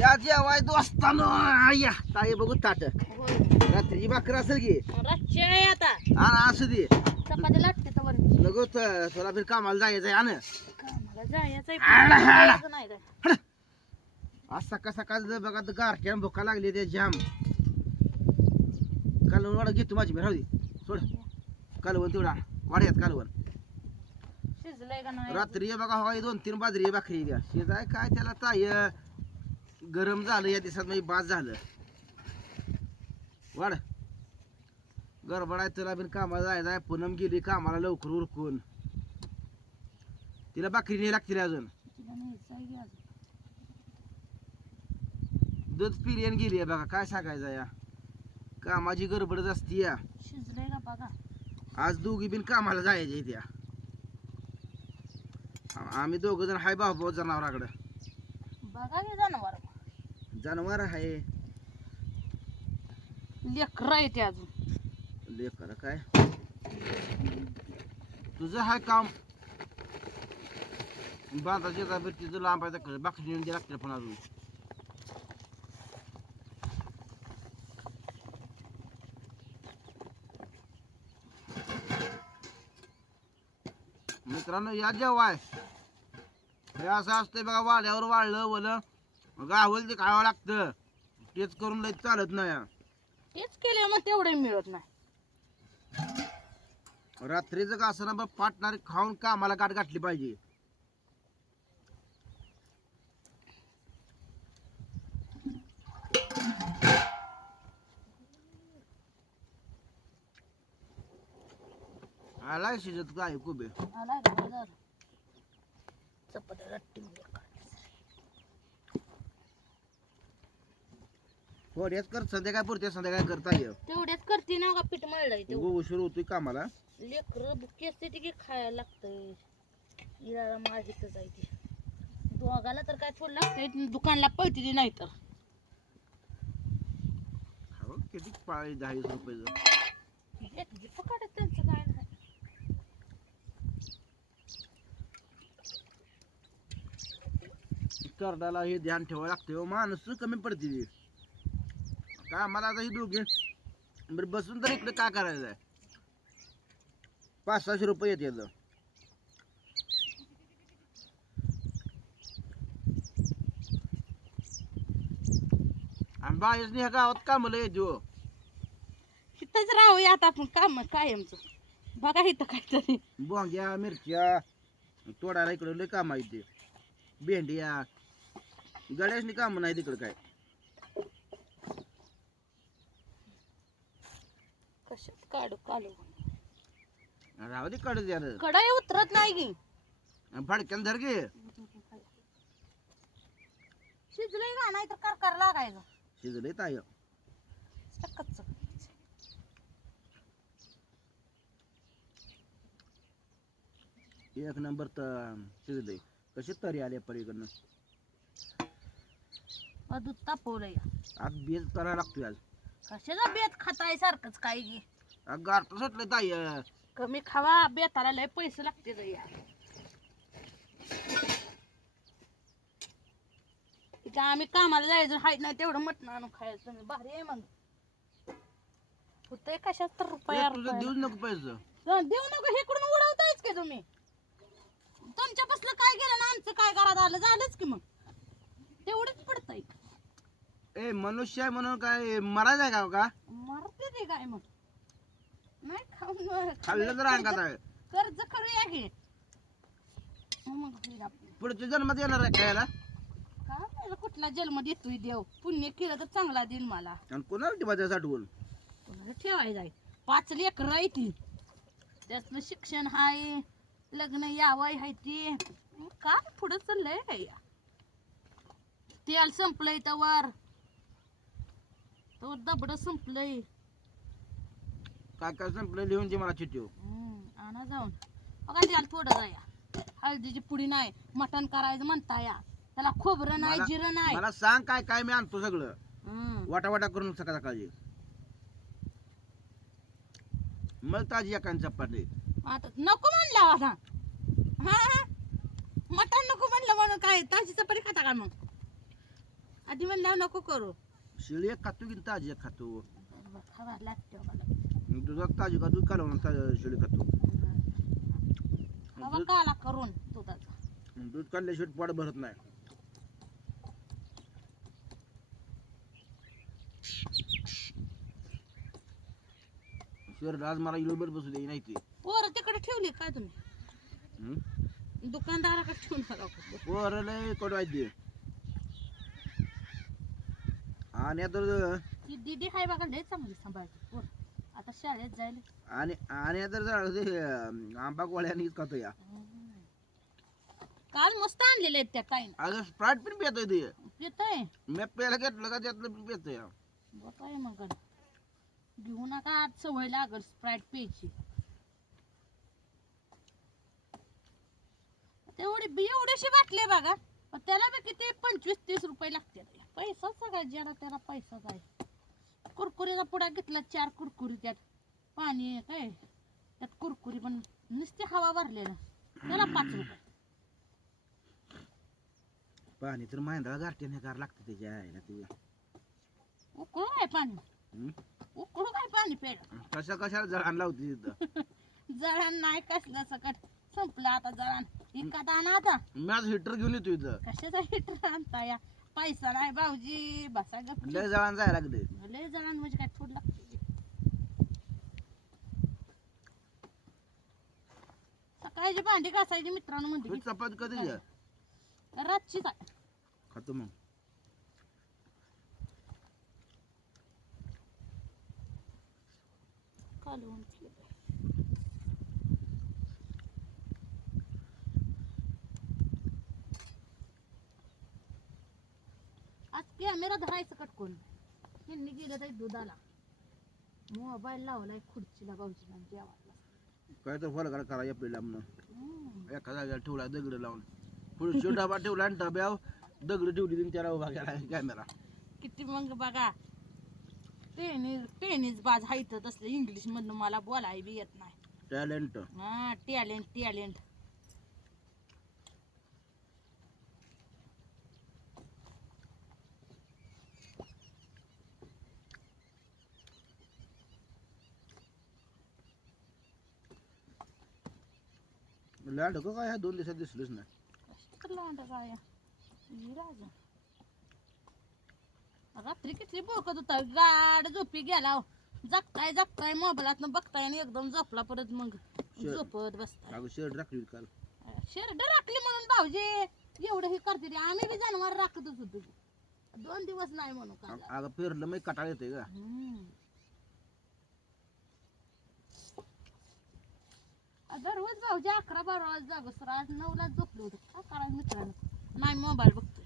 या जेवाय दोस्तानो या ताई बघू ताट. रात्रीची भाकर असेल की? रातची आहे आता. आणि असू दे. चपाती लागते तर बरं नको त- तुला फिर कामाला जायचंय आण कामाला जायचंय. आला, आला. जायचं नाही काय. आज सकाळ सकाळ जर बघा तर गारठ्या भुका लागली ते जाम. कालवण वाडा घेतो माझी मी राहू दे. सोड. कालवण तेवढा. वाड्यात कालवण. शिजलंय का नाही? रात्री हे बघा हवाई दोन तीन बाजरी भाकरी द्या. शेजाय काय त्याला ताय? गरम झालं या दिवसात म्हणजे बाद झालं. वाढ. गडबड आहे तुला बिन कामाला जायचं आहे पूनम गेली कामाला लवकर उरकून. तिला भाकरी नाही लागतील अजून. दूध पिरियन गेली आहे बघा काय सांगायचं या. कामाची गडबडच असती या. आज दोघी बिन कामाला जायचे त्या. आम्ही दोघ जण हाय भाऊ जनावराकडं बघा जनावर. जनावर आहे. लेकर आहे ते अजून. लेकर काय? तुझं हाय काम. तिचं लांब आहे तर बाकी नेऊन द्या लागते पण अजून. मित्रांनो या जेवाय हे असं असतंय बघा वाड्यावर वाढलं वलं. गावल ते खावं लागतं. तेच करून लय चालत नाही. हा. तेच केले मग तेवढे मिळत नाही. रात्रीचं का असं ना पाटणारे खाऊन कामाला गाठ गाठली पाहिजे. आलाय शिजत काय कुबे आलाय का थोड्याच कर संध्याकाळ पुरते संध्याकाळ करता ये. तेवढ्याच करते ना का पीठ मळलंय तेवढं. उगं उशीर होतोय कामाला. लेकर बुकी असते ती की खायला लागतंय. इराला माझीच जायची दोघाला तर काय थोडं लागतंय दुकानला पळते ती नाही तर. हो, किती पाळी दहा वीस रुपयाचं एकजी पकडत त्यांचं काय नाही. करडाला हे ध्यान ठेवावं लागतं हो माणूस कमी पडते ती. काय मला आता ही दोघे बरं बसून तर इकडे काय करायचं आहे? पाच सहाशे रुपये येते याचं. आणि बाहेर ह्या गावात कामाला येते हो. इथंच राहूया आता आपण काम कायमचं. बघा इथं काहीतरी. बोंग्या मिरच्या तोडायला इकडं लय काम आहे ते भेंड्या. गड्यासनी काम नाही तिकडं काय. कशात? काढू काढू. राहू दे काढू द्या कडाई उतरत नाही की. फडक्यान धर घे शिजलंय का? नाही तर करकार लागायचं. शिजले ताय कच्च एक नंबर तर शिजले कसे तरी आले पलीकडनं. दूध तापवलंय आज बेज करायला लागतोय आज. कशाचा बेत खाताय सारखंच काय आज गारठं सुटलं ताई कमी खावा बेताला लय पैसे लागते रे या इथं आम्ही कामाला जायचं हाय नाही तेवढं मटण आणून खायचं तुम्ही भारी आहे मग. होतंय कशात तर रुपया तुझं रुपया. देऊच नको पैसे. हं, देऊ नका हे कडून उडवतायच की तुम्ही. तुमच्यापासलं काय गेलं ना आमचं काय करा झालं झालंच की मग. ए मनुष्य आहे म्हणून काय मरायचं आहे का हो का? मरते ते काय मग? नाही खाल्लं तर अंगात आहे. कर्ज करूया की मग होईल आपलं. पुढच्या जन्मात येणार आहे खायला? कुठला जन्म देतोय देव? पुण्य केलं तर चांगला देईल मला. आणि कोणाला टिपायचं साठवून? कोणाला ठेवाय जाईल पाच लेकर आहे ती. त्यातनं शिक्षण हाय लग्न यावं आहे ती. काय पुढं चाललंय? काय या तेल संपलंय तवर. तो दबड संपलंय. काय काय संपलं लिहून दे मला चिठ्ठी हम्म, आणा जाऊन. बघा थोडं जाया हळदीची पुडी नाही मटण करायचं म्हणता या. त्याला खोबरं नाही मला- जिरं नाही. मला सांग काय काय मी आणतो सगळं. हम्म. वाटा वाटा करून सकाळ सकाळी. मग ताजी एकाने चपाती आता नको म्हणलं आता. हा हा. मटण नको म्हणलं म्हणून काय ताजी चपाती खाता का मग? आधी म्हणल्यावर नको करू. शिळी एक खातो की ताजी एक खातो लागते मला दुधात ताजी का दूध कालवून ताजी शिळी खातो? काला करून दुधाचा. दूध काढल्याशिवाय पोट भरत नाही. शहर आज मला इलोबर बसू दे नाही ती. पोरं तिकडे ठेवली काय तुम्ही? दुकानदाराकडे ठेवून कुठं. पोरं लय कडवायची आणि आता ती दिदी हाय बघा लय चांगली सांभाळते. पोर आता शाळेत जायला आणि आणि आता झालं ते अं, आंबा गोळ्याने खातो या. काल मस्त आणलेले आहेत त्या काही अगं स्प्राईट पण पितोय ते. येतोय मी प्यायला घेतलं का त्यातलं पण पितोय. बघाय मग. घेऊ नका आज सवय लागल स्प्राईट प्यायची. तेवढी बी एवढीशी बाटली बघा. पण त्याला बी किती पंचवीस तीस रुपये लागते पैसा सगळा ज्याला त्याला पैसाच आहे कुरकुरीचा पुडा घेतला चार कुरकुरी त्यात. पाणी आहे काय? त्यात कुरकुरी पण नुसती हवा भरलेलं त्याला पाच रुपये. पाणी तर मांदळा गारट्याने गार लागतं त्याच्या आईला ते. उकळू काय पाणी? उकळू काय पाणी प्यायला कशा कशाला जळान लावते तिथं? जळण नाही कसलं सकट. संपलं आता जळण. इकत आणा आता. मी आज हिटर घेऊन येतो इथं. कशाचा हिटर आणता या? पैसा नाही भाऊजी. बसा. लय जळान जायला लागले लय जळण म्हणजे काय थोड लागते सकाळची भांडी घासायची मित्रांनो तू म्हणते चपाती कधी रातचीच आहे खातो मग ठेवलंय. आज कॅमेरा धरायचं कटकून यांनी गेलं तर दुधाला. मोबाईल लावलाय खुर्चीला भाऊजीला जेवायला. काय तर फरक करा म्हणून हम्म. एका जागेला ठेवला दगड लावून. पुढे डबा ठेवला आणि डब्यावर दगड ठेवली आणि त्याला उभा केला कॅमेरा किती मग बघा. टेनिस टेनिस बाज हायत तसलं इंग्लिश मधनं मला बोलाय बी येत नाही. टॅलेंट हा टॅलेंट टॅलेंट लाड का काय ह्या दोन दिवसात दिसलंच नाही. रात्री किती बोकत होता? गाड झोपी गेला हो. जगताय जगताय मोबाईलात बघताय आणि एकदम झोपला परत मग. झोपत बसताय. अगं शर्ट राखली काल. शेरड राखली म्हणून भाऊजी एवढं हे करते ते. आम्ही बी जनावर राखतच होतो. दोन दिवस नाही म्हणू का? अगं अगं फिरलं मग कटाळ येते का हम्म. दररोज भाऊजी अकरा बारा वाजता जागो. सर आज नऊला झोपलो होतो. काय करायचं मित्रांनो? नाही मोबाईल बघतोय.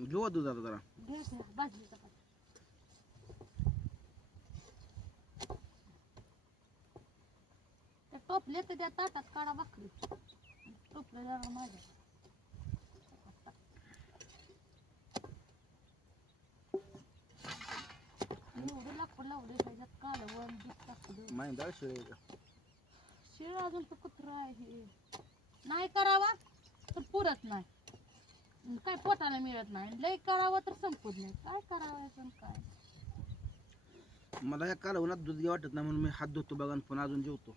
घेऊ आता जरा. घे घे, भाजली चपाती ते टोपले तर त्या ताटात काढा भाकरी. टोपले जरा माझ्या. एवढं लाकूड लावले त्याच्यात कालवण दूध टाकलं माहिती शिळ अजून तर कुत्रा आहे नाही करावा तर पुरत नाही. काय पोटाला मिळत नाही. लय करावं तर संपत नाही. काय करावं काय? मला ह्या कालवनात दूध घ्या वाटत नाही म्हणून मी हात धुतो बघा आणि पुन्हा अजून जेवतो.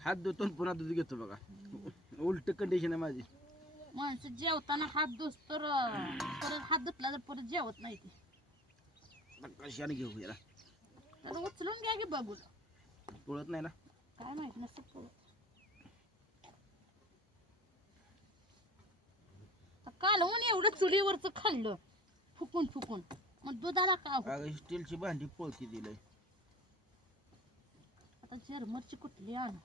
हात धुतो आणि पुन्हा दूध घेतो बघा. उलट कंडिशन आहे माझी. माणसं जेवताना हात धुस तर परत हात धुतला तर परत जेवत नाही ते. कशाने घेऊ याला? तर उचलून घ्या की बघून. कळत नाही ना काय माहीत नसतं. आता कालवून एवढं चुलीवरच खाल्लं फुकून फुकून मग दुधाला का हो? अगं स्टीलची भांडी पोळकी दिलंय आता जर्मरची कुठली आण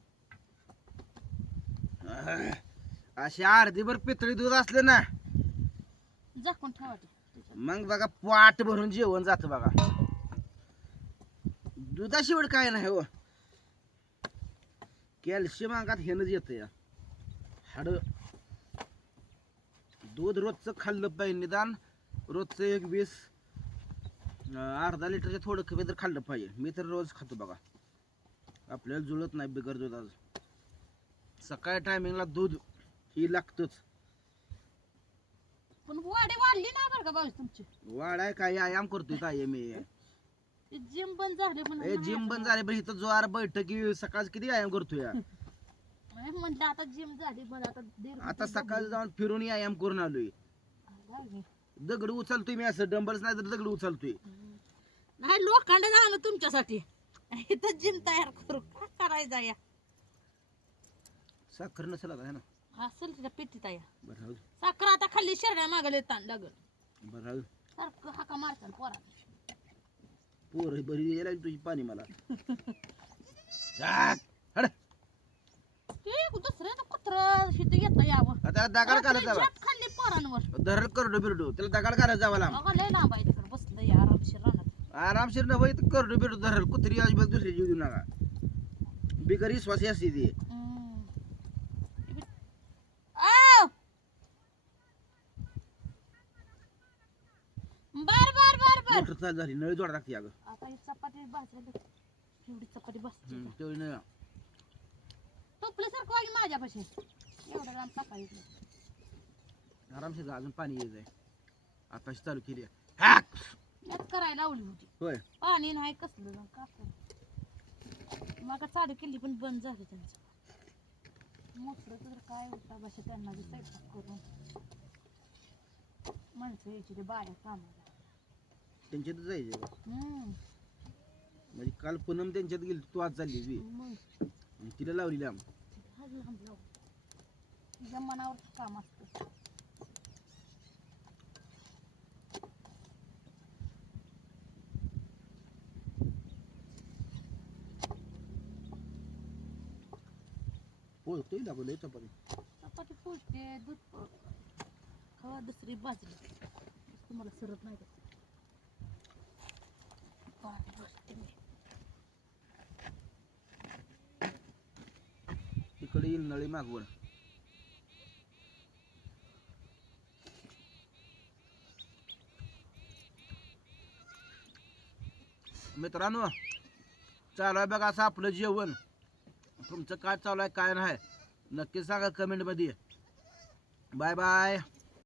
अशी अर्धीभर पितळी दूध असले ना झाकून ठेवा ते त्याच्यात. मग बघा पाट भरून जेवण जात बघा दुधाशिवाय काय नाही हो कॅल्शियम अंगात हेनच येतं या हाड. दूध रोजचं खाल्लं पाहिजे निदान. रोजचं एक वीस अर्धा लिटरच्या थोडं कमी तर खाल्लं पाहिजे. मी तर रोज खातो बघा. आपल्याला जुळत नाही बिगर दुधाचं सकाळी टायमिंगला दूध ही लागतंच. पण वाढे वाढली ना बरं का तुमची? वाडाय काय? व्यायाम करतोय काय मी जिम बंद झाली ए जिम बंद झाले पण इथं जोर बैठकी सकाळ किती व्यायाम करतोय? या? नाही म्हटलं आता जिम झाली आता दीड आता सकाळी जाऊन फिरून व्यायाम करून आलोय. दगड उचलतोय मी असं डंबल्स नाही तर दगड उचलतोय. नाही लोखंड झालं तुमच्यासाठी. इथं जिम तयार करू का? करायचा या. साखर नसेल आता है ना? असेल तिच्या पेटीत या बरं राहू दे. साखर आता खाल्ली शेरड्या मागले ताण लागल. बरं राहू दे. सारखं हाका मारतात पोरा पोर बरी लागली तुझी पाणी मला. जाक. हड. ते दुसऱ्या कुत्र शिथ येतं यावं. आता दगाड घालत जावा. झेप खाल्ली पोरांवर. धरड करडो बिरडो. त्याला दगाड घालत जावा लांब. बघा लय लांब आहे तिकडे. बसलं या आरामशीर रानात आरामशीर न होई तर करडो बिरडो धरल कुत्री अजिबात दुसरी जीव देऊ नका. बिगर विश्वासी असते ती हम्म. आव! बर बर बर बर मोटर चालू झाली? नळी जोडा लागते अगं. आता ही चपाती भाजली एवढी चपाती बसते. हम्म, तेवढी नाही टोपल्यासारखं वागी माझ्यापाशी. एवढं लांब टाकायचं आरामशीर जा, अजून पाणी येत आहे आताशी चालू केली. आहे. हाक! यात करायला लावली होती. होय. पाणी नाही कसलं का करू? मग चालू केली पण बंद झाली त्यांचं. मोटर तर काय होता बशा त्यांना बी स्वयंपाक करून. माणसं यायची ते बाया कामाला त्यांच्यात जायचे. हम्म. म्हणजे काल पूनम त्यांच्यात गेली तू आज चालली बी. मग. आणि तिला लावली लांब. हा लांब लाव. मनावर काम असतं. ओळखतोय दाखवलंय चपाती. चपाती पोचते दूध प- खवा दुसरी बाजरी. तुम्हाला सरत नाही का? पाणी बसते मी. तिकडे येईल नळी मागवण. मित्रांनो चालू आहे बघा असं आपलं जेवण. तुमचं काय चालू आहे काय नाही. नक्की सांगा कमेंटमध्ये बाय बाय